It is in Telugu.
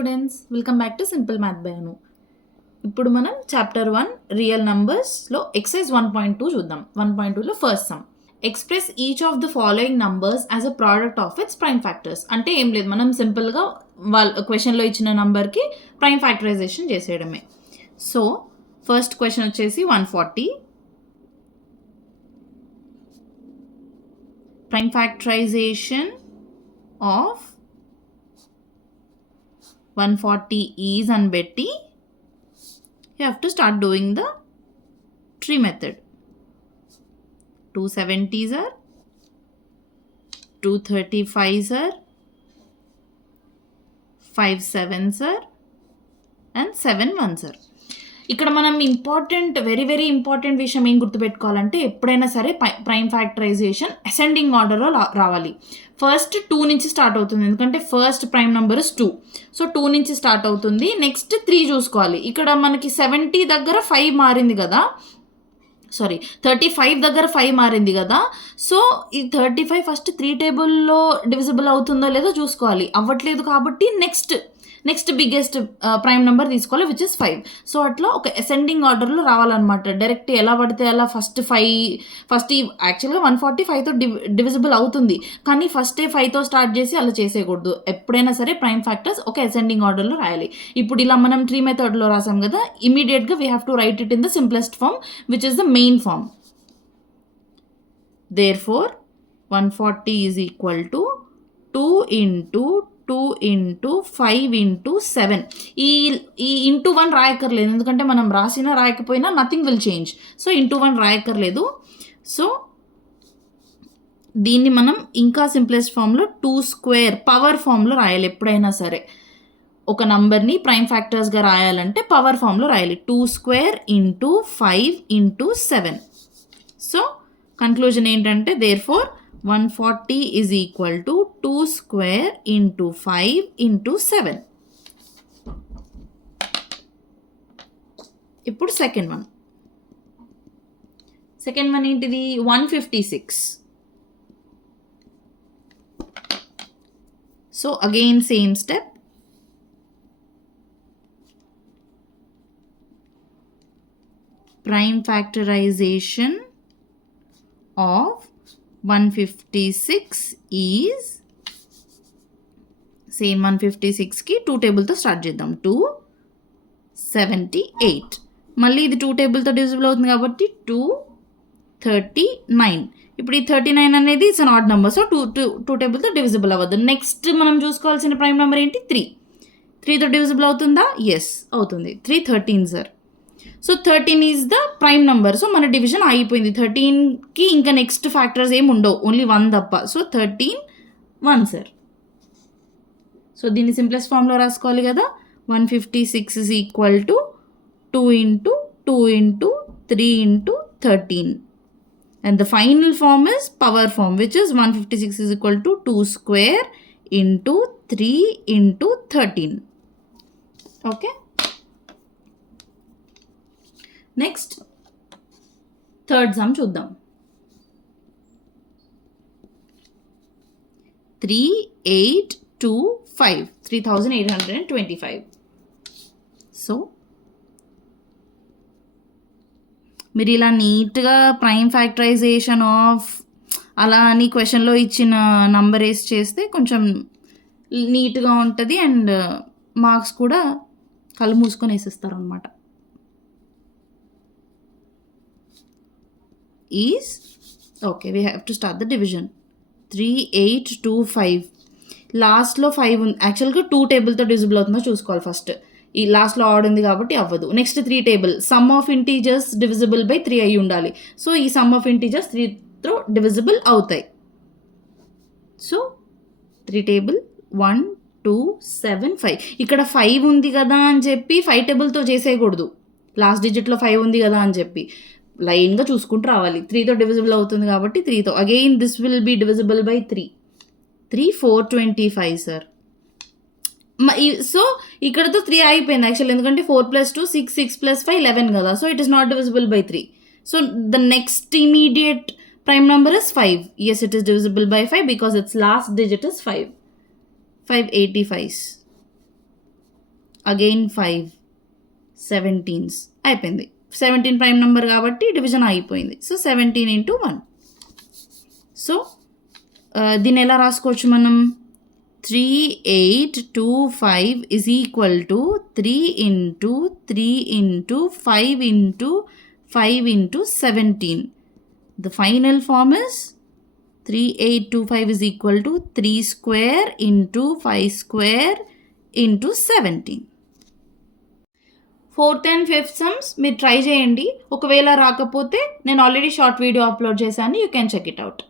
Students, welcome back to simple math by Anu. ఇప్పుడు మనం చాప్టర్ 1 రియల్ నంబర్స్లో ఎక్సైజ్ 1.2 చూద్దాం. 1.2లో first sum, express each of the following numbers as a product of its prime factors. అంటే ఏం లేదు, మనం సింపుల్గా వాళ్ళ క్వశ్చన్లో ఇచ్చిన నంబర్కి ప్రైమ్ ఫ్యాక్టరైజేషన్ చేసేయడమే. సో ఫస్ట్ క్వశ్చన్ వచ్చేసి 140. ప్రైమ్ ఫ్యాక్టరైజేషన్ ఆఫ్ 140 is అని పెట్టి you have to start doing the tree method. 270s are 235s are 5 7s are and 7 1s are. ఇక్కడ మనం వెరీ వెరీ ఇంపార్టెంట్ విషయం ఏం గుర్తుపెట్టుకోవాలంటే, ఎప్పుడైనా సరే ప్రైమ్ ఫ్యాక్టరైజేషన్ అసెండింగ్ ఆర్డర్లో రావాలి. ఫస్ట్ 2 నుంచి స్టార్ట్ అవుతుంది, ఎందుకంటే first prime number is 2. So 2 నుంచి స్టార్ట్ అవుతుంది. నెక్స్ట్ 3 చూసుకోవాలి. ఇక్కడ మనకి 70 దగ్గర 5 మారింది కదా, 35 దగ్గర 5 మారింది కదా. సో ఈ 35 ఫస్ట్ 3 టేబుల్లో డివిజిబుల్ అవుతుందో లేదో చూసుకోవాలి. అవ్వట్లేదు కాబట్టి నెక్స్ట్ బిగ్గెస్ట్ ప్రైమ్ నెంబర్ తీసుకోవాలి, విచ్ ఇస్ 5. సో అట్లా ఒక అసెండింగ్ ఆర్డర్లో రావాలన్నమాట. డైరెక్ట్ ఎలా పడితే అలా ఫస్ట్ యాక్చువల్గా 145తో డివిజిబుల్ అవుతుంది, కానీ ఫస్టే 5తో స్టార్ట్ చేసి అలా చేసేయకూడదు. ఎప్పుడైనా సరే ప్రైమ్ ఫ్యాక్టర్స్ ఒక అసెండింగ్ ఆర్డర్లో రాయాలి. ఇప్పుడు ఇలా మనం ట్రీ మెథడ్లో రాసాం కదా, ఇమీడియట్గా we have to write it in the simplest form, which is the main form. Therefore 140 is equal to 2 into 2 into 5 into 7. ఈ ఇంటూ 1 రాయక్కర్లేదు, ఎందుకంటే మనం రాయకపోయినా nothing will change. So into 1 రాయక్కర్లేదు. సో దీన్ని మనం ఇంకా సింప్లెస్ట్ ఫామ్లో 2 స్క్వేర్ పవర్ ఫామ్లో రాయాలి. ఎప్పుడైనా సరే ఒక నంబర్ని ప్రైమ్ ఫ్యాక్టర్స్గా రాయాలంటే పవర్ ఫామ్లో రాయాలి. 2 square into 5 into 7. So conclusion ఏంటంటే, therefore 140 is equal to 2 square into 5 into 7. ఇప్పుడు సెకండ్ వన్ ఏంటిది? 156. So again same step. Prime factorization of 156 is same 156కి 2 టేబుల్తో స్టార్ట్ చేద్దాం. 278. మళ్ళీ ఇది 2 టేబుల్తో డివిజిబుల్ అవుతుంది కాబట్టి 239. ఇప్పుడు ఈ 39 అనేది it's an odd number, so 2 టేబుల్తో డివిజిబుల్ అవ్వదు. నెక్స్ట్ మనం చూసుకోవాల్సిన ప్రైమ్ నెంబర్ ఏంటి? 3తో డివిజిబుల్ అవుతుందా? ఎస్ అవుతుంది. 313 sir. So 13 is the prime number. So మన డివిజన్ అయిపోయింది. 13కి ఇంకా నెక్స్ట్ ఫ్యాక్టర్స్ ఏమి ఉండవు, ఓన్లీ 1 తప్ప. So 13 1 sir. సో దీన్ని సింప్లెస్ట్ ఫామ్లో రాసుకోవాలి కదా. 156 is equal to 2 into 2 into 3 into 13. And the final form is power form, which is 156 is equal to 2 square into 3 into 13. Okay. Next third sum చూద్దాం. 3825. 3825. సో మీరు ఇలా నీట్గా ప్రైమ్ ఫ్యాక్టరైజేషన్ ఆఫ్ అలా అని క్వశ్చన్లో ఇచ్చిన నంబర్ వేసి చేస్తే కొంచెం నీట్గా ఉంటుంది, అండ్ మార్క్స్ కూడా కళ్ళు మూసుకొని వేసేస్తారు అనమాట. Is okay, we have to start the division. 3825. లాస్ట్లో 5 ఉంది. యాక్చువల్గా 2 టేబుల్తో డివిజిబుల్ అవుతుందో చూసుకోవాలి ఫస్ట్. ఈ లాస్ట్లో ఆడ్ ఉంది కాబట్టి అవ్వదు. Next 3 table, some of integers divisible by 3 అయి ఉండాలి. సో ఈ సమ్ ఆఫ్ ఇంటీజర్స్ 3తో డివిజిబుల్ అవుతాయి. So 3 table 1 2 7 5. ఇక్కడ 5 ఉంది కదా అని చెప్పి 5 టేబుల్తో చేసేయకూడదు. లాస్ట్ డిజిట్లో 5 ఉంది కదా అని చెప్పి లైన్గా చూసుకుంటూ రావాలి. 3తో డివిజిబుల్ అవుతుంది కాబట్టి 3తో. Again this will be divisible by 3. 425 sir. So ఇక్కడతో 3 అయిపోయింది యాక్చువల్, ఎందుకంటే 4 + 2 6 6 + 5 11 కదా. So it is not divisible by 3. So the next immediate prime number is 5. Yes, it is divisible by 5 because its last digit is 5. 585s. Again 5 17s అయిపోయింది. 17 ప్రైమ్ నెంబర్ కాబట్టి డివిజన్ అయిపోయింది. So 17 into 1. సో దీన్ని ఎలా రాసుకోవచ్చు మనం? 3825 is equal to 3 into 3 into 5 into 5 into 17. The final form is 3825 is equal to 3 square into 5 square into 17. 4th and 5th sums మీరు ట్రై చేయండి. ఒకవేళ రాకపోతే నేను ఆల్రెడీ షార్ట్ వీడియో అప్లోడ్ చేశాను. You can check it out.